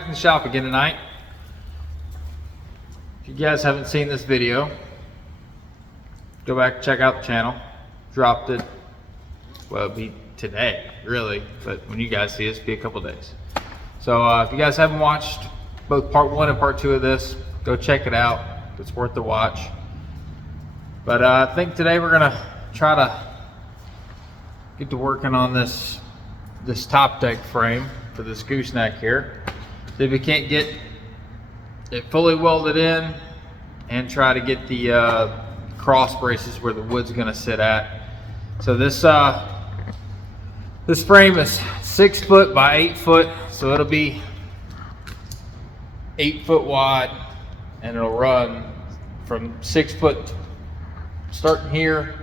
back in the shop again tonight. If you guys haven't seen this video, go back and check out the channel. Dropped it, well, it'll be today, really, but when you guys see it, it'll be a couple days. So if you guys haven't watched both part 1 and part 2 of this, go check it out. It's worth the watch. But I think today we're gonna try to get to working on this top deck frame for this gooseneck here. See if we can't get it fully welded in and try to get the cross braces where the wood's gonna sit at. So this frame is 6 foot by 8 foot, so it'll be 8 foot wide, and it'll run from 6 foot starting here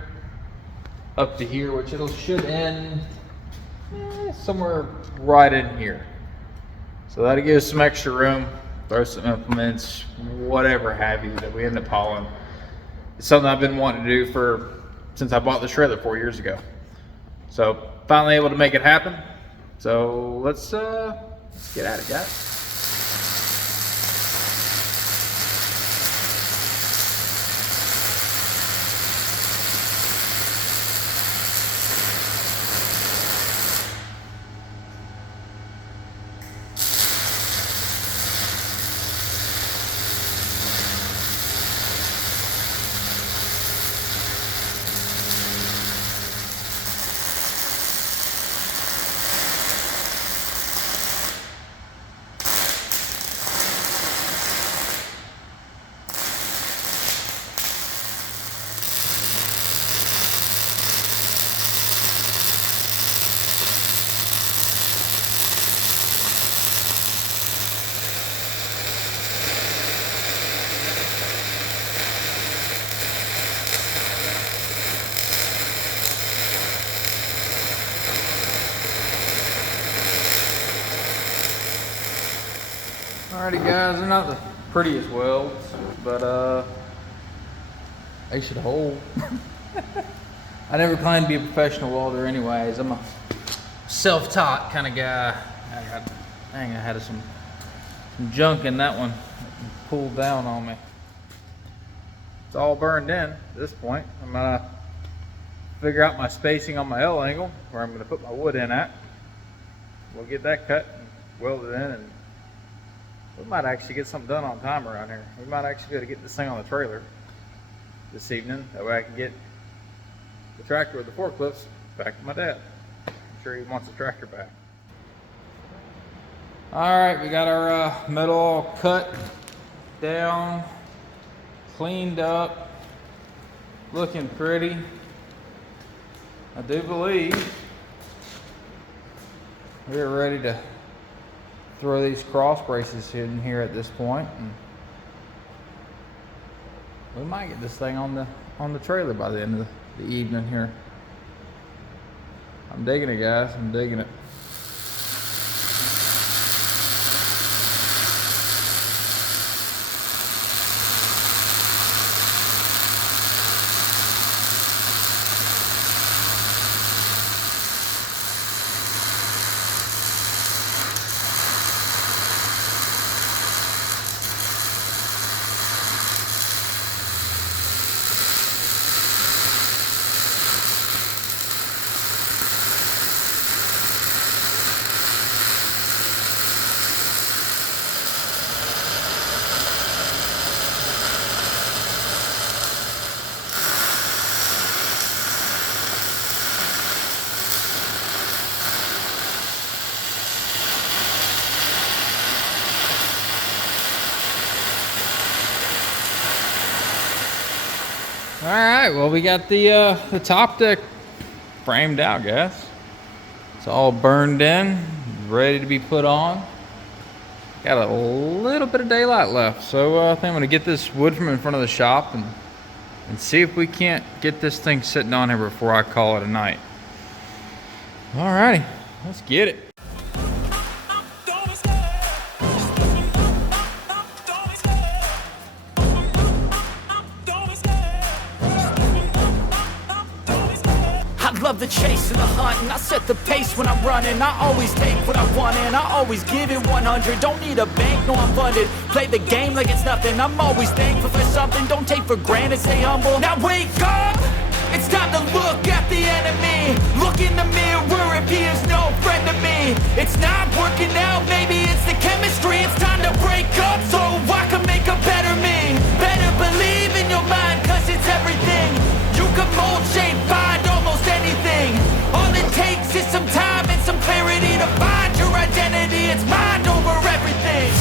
up to here, which should end somewhere right in here. So that'll give us some extra room, throw some implements, whatever have you that we end up hauling. It's something I've been wanting to do since I bought the trailer 4 years ago. So finally able to make it happen. So let's get at it, guys. Alrighty guys, they're not the prettiest welds, but they should hold. I never claimed to be a professional welder anyways. I'm a self-taught kind of guy. Dang, I had some junk in that one that pulled down on me. It's all burned in at this point. I'm gonna figure out my spacing on my L angle, where I'm gonna put my wood in at. We'll get that cut and welded in, and we might actually get something done on time around here. We might actually be able to get this thing on the trailer this evening. That way I can get the tractor with the forklifts back to my dad. I'm sure he wants the tractor back. Alright, we got our metal all cut down, cleaned up, looking pretty. I do believe we're ready to throw these cross braces in here at this point, and we might get this thing on the trailer by the end of the evening here. I'm digging it, guys. I'm digging it. All right, well, we got the top deck framed out, guys. It's all burned in, ready to be put on. Got a little bit of daylight left, so I think I'm gonna get this wood from in front of the shop and see if we can't get this thing sitting on here before I call it a night. All righty, let's get it. Love the chase and the hunt, and I set the pace when I'm running. I always take what I want and I always give it 100. Don't need a bank, no I'm funded. Play the game like it's nothing. I'm always thankful for something. Don't take for granted, stay humble. Now wake up! It's time to look at the enemy. Look in the mirror if he is no friend to me. It's not working out, maybe it's the chemistry. It's time to break up so I can make a better me. Better believe in your mind, cause it's everything. You can mold, shape, find almost anything. All it takes is some time and some clarity to find your identity. It's mind over everything.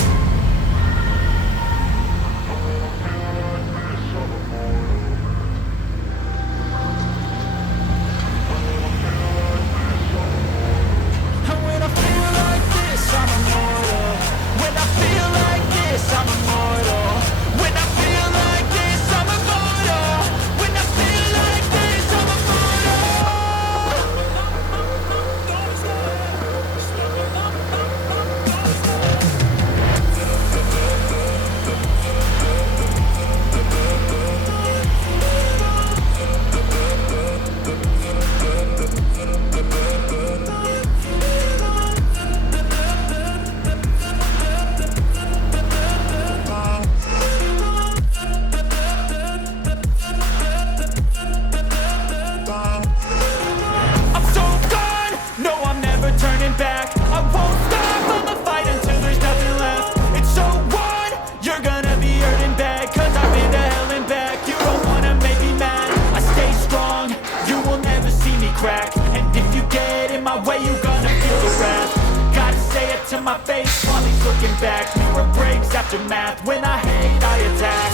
To my face while he's looking back. Mirror breaks after math. When I hate, I attack.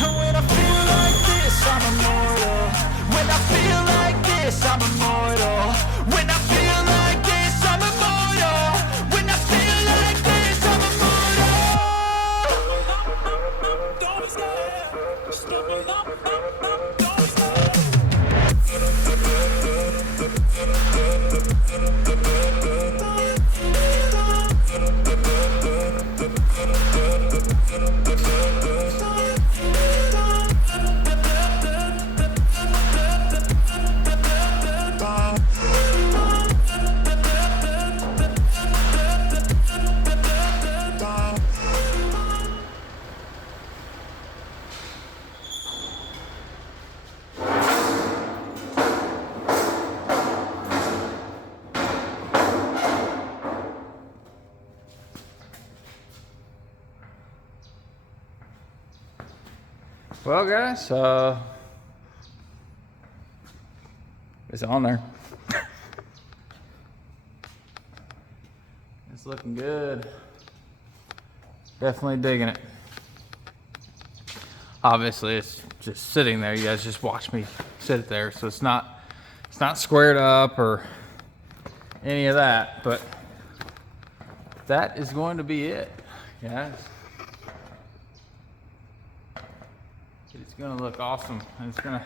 And when I feel like this, I'm immortal. When I feel like this, I'm immortal. When I feel like this, I'm immortal. When I feel like this, I'm immortal. Don't Well, guys, it's on there. It's looking good. Definitely digging it. Obviously, it's just sitting there. You guys just watch me sit there, so it's not squared up or any of that. But that is going to be it, guys. It's gonna look awesome, and it's gonna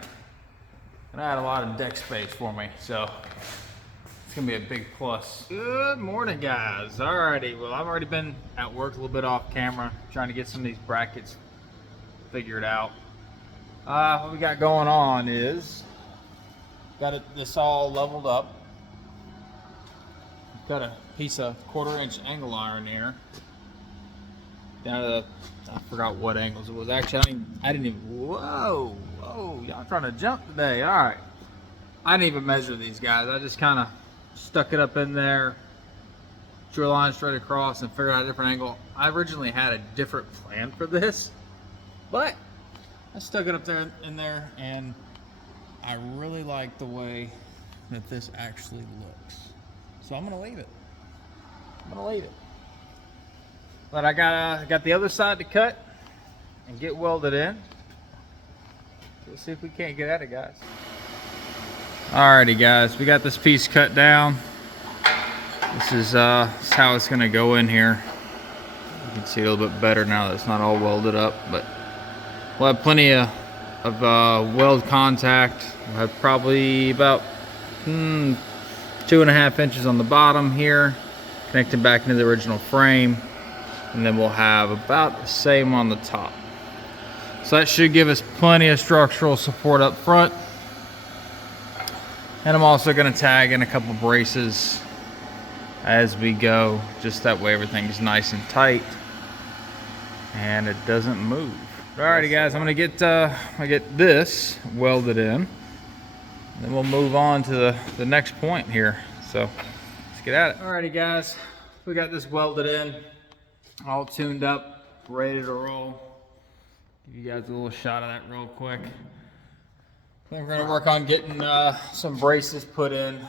add a lot of deck space for me, so it's gonna be a big plus. Good morning, guys. Alrighty, well, I've already been at work a little bit off camera, trying to get some of these brackets figured out. What we got going on is got this all leveled up. Got a piece of 1/4 inch angle iron here. Down to the, I forgot what angles it was. Actually, I didn't even, whoa, y'all trying to jump today. All right. I didn't even measure these guys. I just kind of stuck it up in there, drew a line straight across, and figured out a different angle. I originally had a different plan for this, but I stuck it up there in there, and I really like the way that this actually looks. So I'm gonna leave it. But I got the other side to cut and get welded in. Let's see if we can't get at it, guys. Alrighty, guys, we got this piece cut down. This is how it's gonna go in here. You can see a little bit better now that it's not all welded up, but we'll have plenty of weld contact. We'll have probably about 2.5 inches on the bottom here, connected back into the original frame. and then we'll have about the same on the top. So that should give us plenty of structural support up front. And I'm also going to tag in a couple braces as we go, just that way everything's nice and tight and it doesn't move. Alrighty guys, I'm gonna get this welded in, then we'll move on to the next point here. So let's get at it. Alrighty guys, we got this welded in, all tuned up, ready to roll. Give you guys a little shot of that real quick. Then we're gonna work on getting some braces put in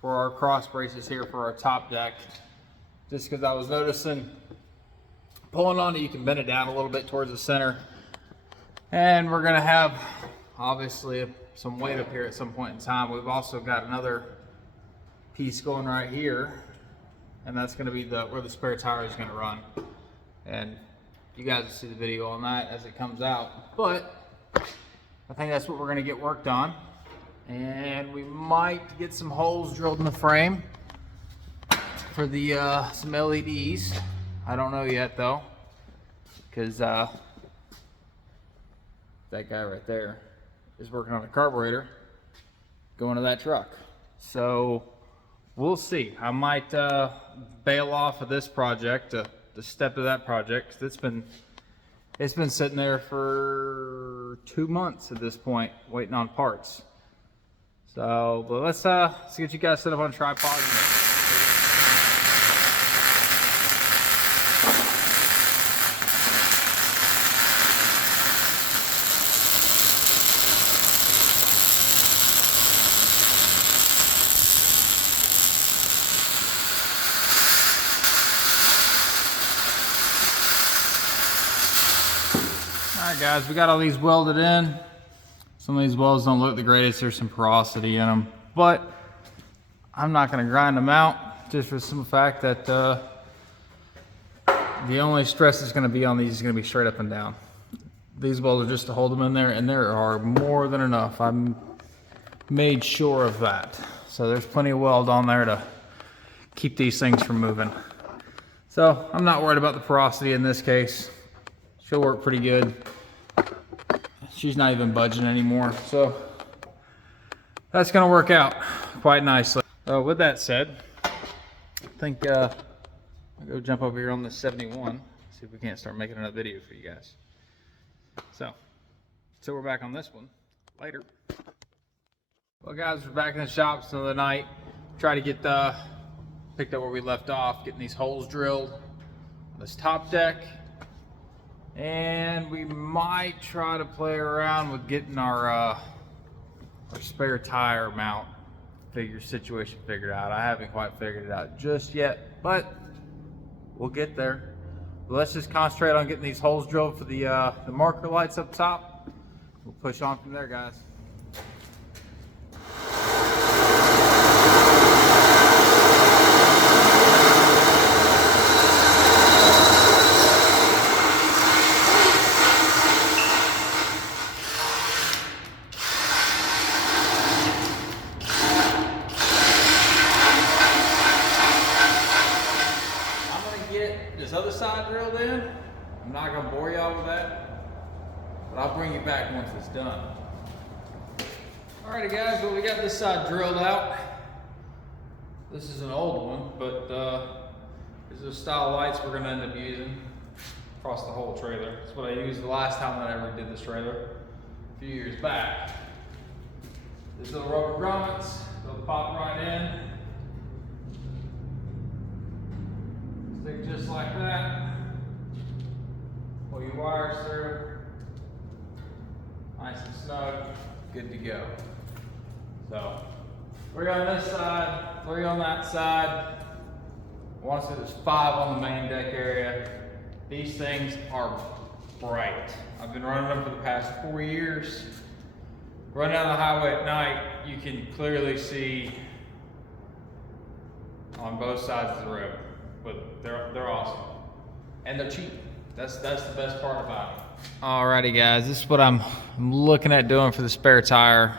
for our cross braces here for our top deck. Just because I was noticing pulling on it, you can bend it down a little bit towards the center. And we're gonna have obviously some weight up here at some point in time. We've also got another piece going right here, and that's gonna be where the spare tire is gonna run. And you guys will see the video on that as it comes out. But I think that's what we're gonna get worked on. And we might get some holes drilled in the frame for the some LEDs. I don't know yet though, because that guy right there is working on a carburetor going to that truck. So we'll see. I might bail off of this project to step to that project, because it's been sitting there for 2 months at this point, waiting on parts. So, but let's get you guys set up on a tripod. Alright guys, we got all these welded in. Some of these welds don't look the greatest, there's some porosity in them, but I'm not going to grind them out, just for the simple fact that the only stress that's going to be on these is going to be straight up and down. These welds are just to hold them in there, and there are more than enough. I'm made sure of that. So there's plenty of weld on there to keep these things from moving. So I'm not worried about the porosity in this case. She'll work pretty good. She's not even budging anymore, so that's gonna work out quite nicely. With that said, I think I'll go jump over here on the 71, see if we can't start making another video for you guys. So we're back on this one later. Well guys, we're back in the shop still the night. Try to get picked up where we left off, getting these holes drilled on this top deck. And we might try to play around with getting our spare tire mount situation figured out. I haven't quite figured it out just yet, but we'll get there. But let's just concentrate on getting these holes drilled for the marker lights up top. We'll push on from there, guys. Other side drilled in. I'm not gonna bore y'all with that, but I'll bring you back once it's done. Alrighty guys, well we got this side drilled out. This is an old one, but these are the style lights we're gonna end up using across the whole trailer. That's what I used the last time that I ever did this trailer, a few years back. These little rubber grommets, they'll pop right in. Stick just like that. Pull your wires through. Nice and snug. Good to go. So 3 on this side, 3 on that side. I want to say there's 5 on the main deck area. These things are bright. I've been running them for the past 4 years. Run down the highway at night, you can clearly see on both sides of the road. But they're awesome, and they're cheap. That's the best part about it. Alrighty guys, this is what I'm looking at doing for the spare tire.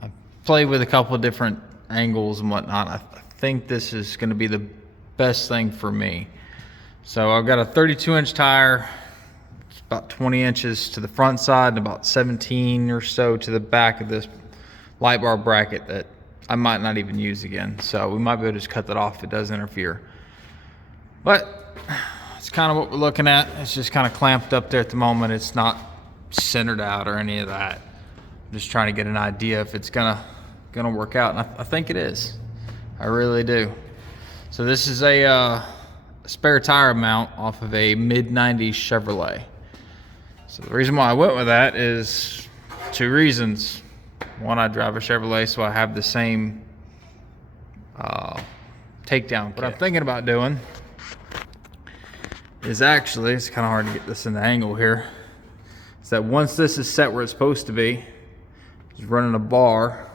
I've played with a couple of different angles and whatnot. I think this is going to be the best thing for me. So I've got a 32-inch tire. It's about 20 inches to the front side and about 17 or so to the back of this light bar bracket that I might not even use again. So we might be able to just cut that off if it does interfere. But it's kind of what we're looking at. It's just kind of clamped up there at the moment. It's not centered out or any of that. I'm just trying to get an idea if it's gonna work out, and I think it is. I really do. So this is a spare tire mount off of a mid-90s Chevrolet. So the reason why I went with that is two reasons. One, I drive a Chevrolet, so I have the same takedown kit. What I'm thinking about doing is actually, it's kind of hard to get this in the angle here, is that once this is set where it's supposed to be, just running a bar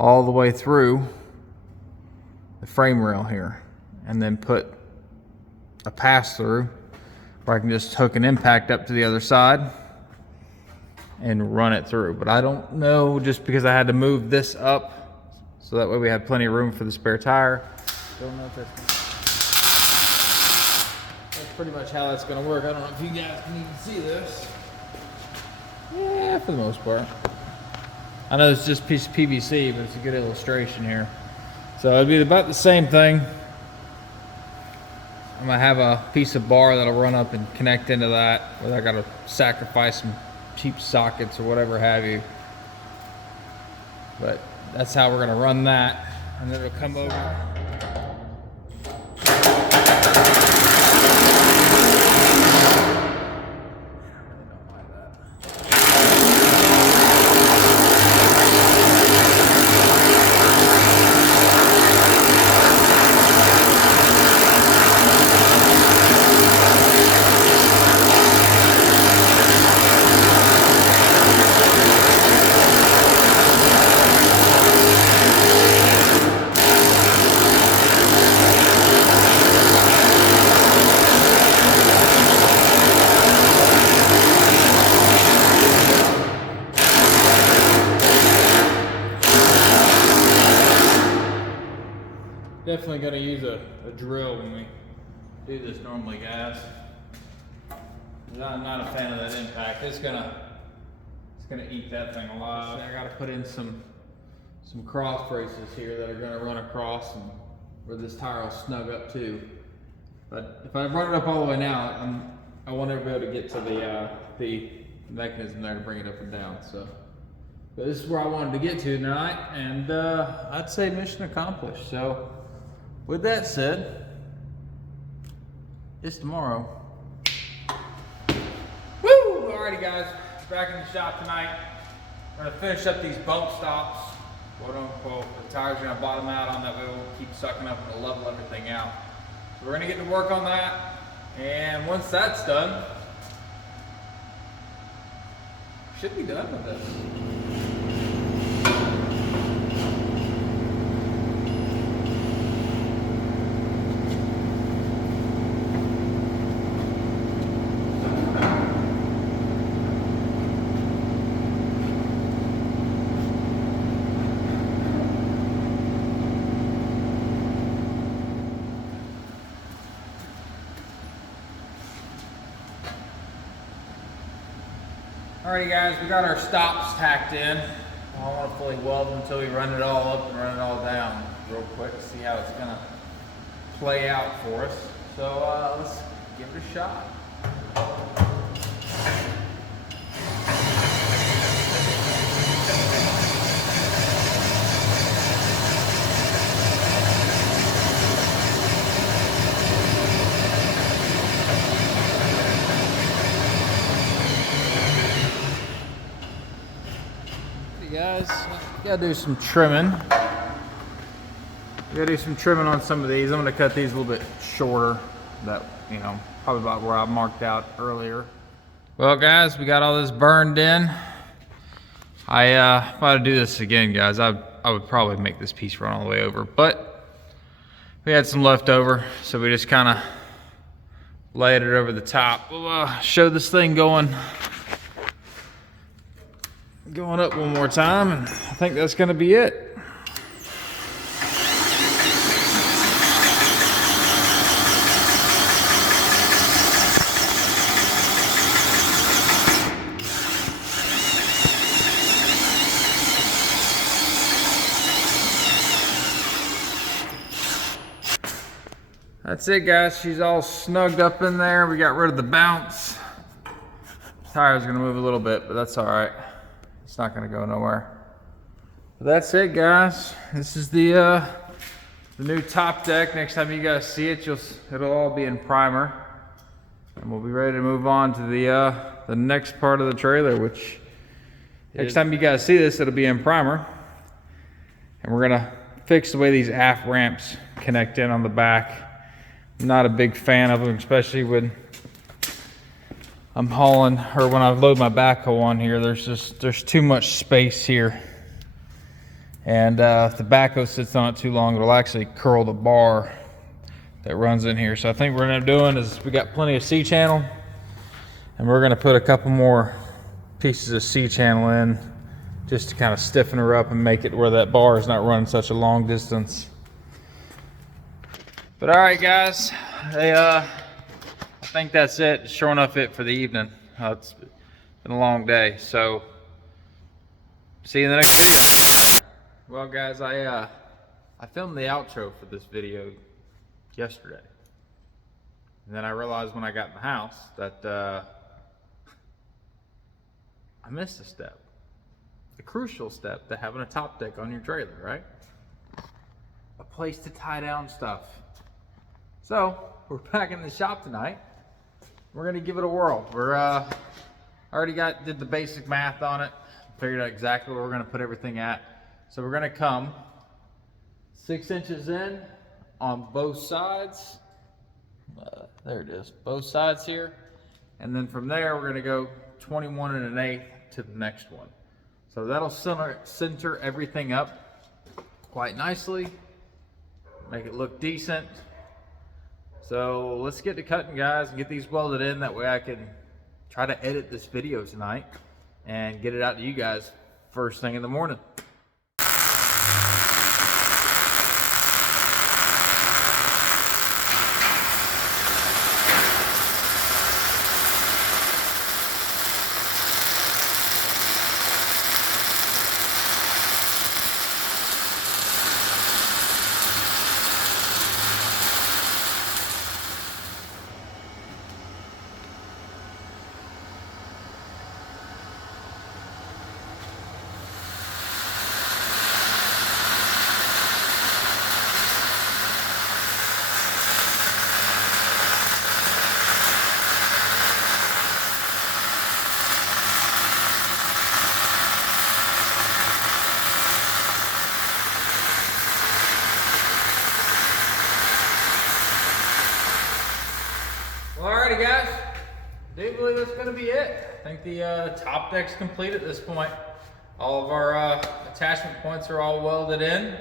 all the way through the frame rail here, and then put a pass-through where I can just hook an impact up to the other side and run it through. But I don't know, just because I had to move this up so that way we had plenty of room for the spare tire. Don't know if that's pretty much how that's gonna work. I don't know if you guys can even see this. Yeah, for the most part. I know it's just a piece of PVC, but it's a good illustration here. So it'd be about the same thing. I'm gonna have a piece of bar that'll run up and connect into that, whether I gotta sacrifice some cheap sockets or whatever have you. But that's how we're gonna run that, and then it'll come over. Definitely gonna use a drill when we do this normally, guys. I'm not a fan of that impact. It's gonna eat that thing alive. I gotta put in some cross braces here that are gonna run across and where this tire will snug up too. But if I run it up all the way now, I won't ever be able to get to the mechanism there to bring it up and down. So, but this is where I wanted to get to tonight, and I'd say mission accomplished. So, with that said, it's tomorrow. Woo! Alrighty, guys, back in the shop tonight. We're gonna finish up these bump stops, quote unquote. The tires are gonna bottom out on that way. We'll keep sucking up and we'll level everything out. So we're gonna get to work on that, and once that's done, should be done with this. Alrighty, guys, we got our stops tacked in. I don't want to fully weld them until we run it all up and run it all down real quick to see how it's going to play out for us. So let's give it a shot. Guys, gotta do some trimming. Gotta do some trimming on some of these. I'm gonna cut these a little bit shorter. That, you know, probably about where I marked out earlier. Well, guys, we got all this burned in. If I had to do this again, guys, I would probably make this piece run all the way over. But we had some left over, so we just kind of laid it over the top. We'll show this thing going up one more time, and I think that's going to be it. That's it, guys. She's all snugged up in there. We got rid of the bounce. Tire's gonna move a little bit, but that's all right. It's not gonna go nowhere. But that's it, guys. This is the new top deck. Next time you guys see it, it'll all be in primer, and we'll be ready to move on to the next part of the trailer. Which next time you guys see this, it'll be in primer, and we're gonna fix the way these aft ramps connect in on the back. I'm not a big fan of them, especially when I'm hauling, or when I load my backhoe on here. There's too much space here. And if the backhoe sits on it too long, it'll actually curl the bar that runs in here. So I think what we're gonna end up doing is, we got plenty of C-channel, and we're gonna put a couple more pieces of C-channel in just to kind of stiffen her up and make it where that bar is not running such a long distance. But all right, guys, I think that's it. Sure enough, it for the evening. It's been a long day, so see you in the next video. Well, guys, I filmed the outro for this video yesterday, and then I realized when I got in the house that I missed a step, the crucial step to having a top deck on your trailer, right? A place to tie down stuff. So we're back in the shop tonight. We're gonna give it a whirl. I already did the basic math on it, figured out exactly where we're gonna put everything at. So we're gonna come 6 inches in on both sides. There it is, both sides here. And then from there, we're gonna go 21 1/8 to the next one. So that'll center everything up quite nicely, make it look decent. So let's get to cutting, guys, and get these welded in. That way I can try to edit this video tonight and get it out to you guys first thing in the morning. Alrighty, guys, I do believe that's going to be it. I think the top deck's complete at this point. All of our attachment points are all welded in.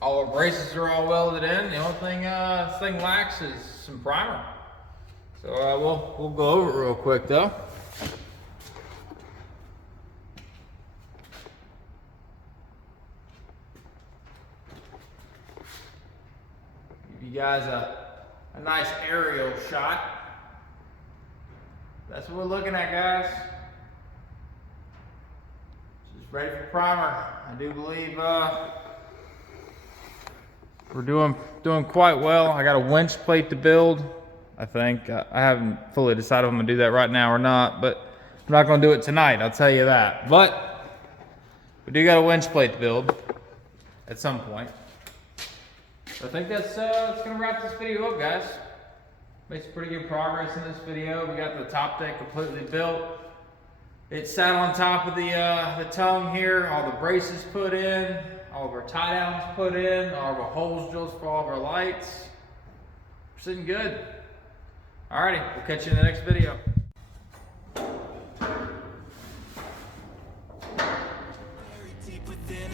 All our braces are all welded in. The only thing this thing lacks is some primer. So we'll go over it real quick though. Give you guys a nice aerial shot. That's what we're looking at, guys. Just ready for primer. I do believe we're doing quite well. I got a winch plate to build, I think. I haven't fully decided if I'm gonna do that right now or not, but I'm not gonna do it tonight, I'll tell you that. But we do got a winch plate to build at some point. So I think that's gonna wrap this video up, guys. Made some pretty good progress in this video. We got the top deck completely built. It sat on top of the tongue here. All the braces put in, all of our tie downs put in, all of our holes drilled for all of our lights. We're sitting good. Alrighty, we'll catch you in the next video.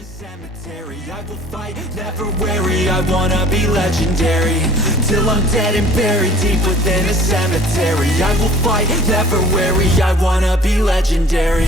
Cemetery, I will fight, never weary. I wanna be legendary till I'm dead and buried deep within a cemetery. I will fight, never weary. I wanna be legendary.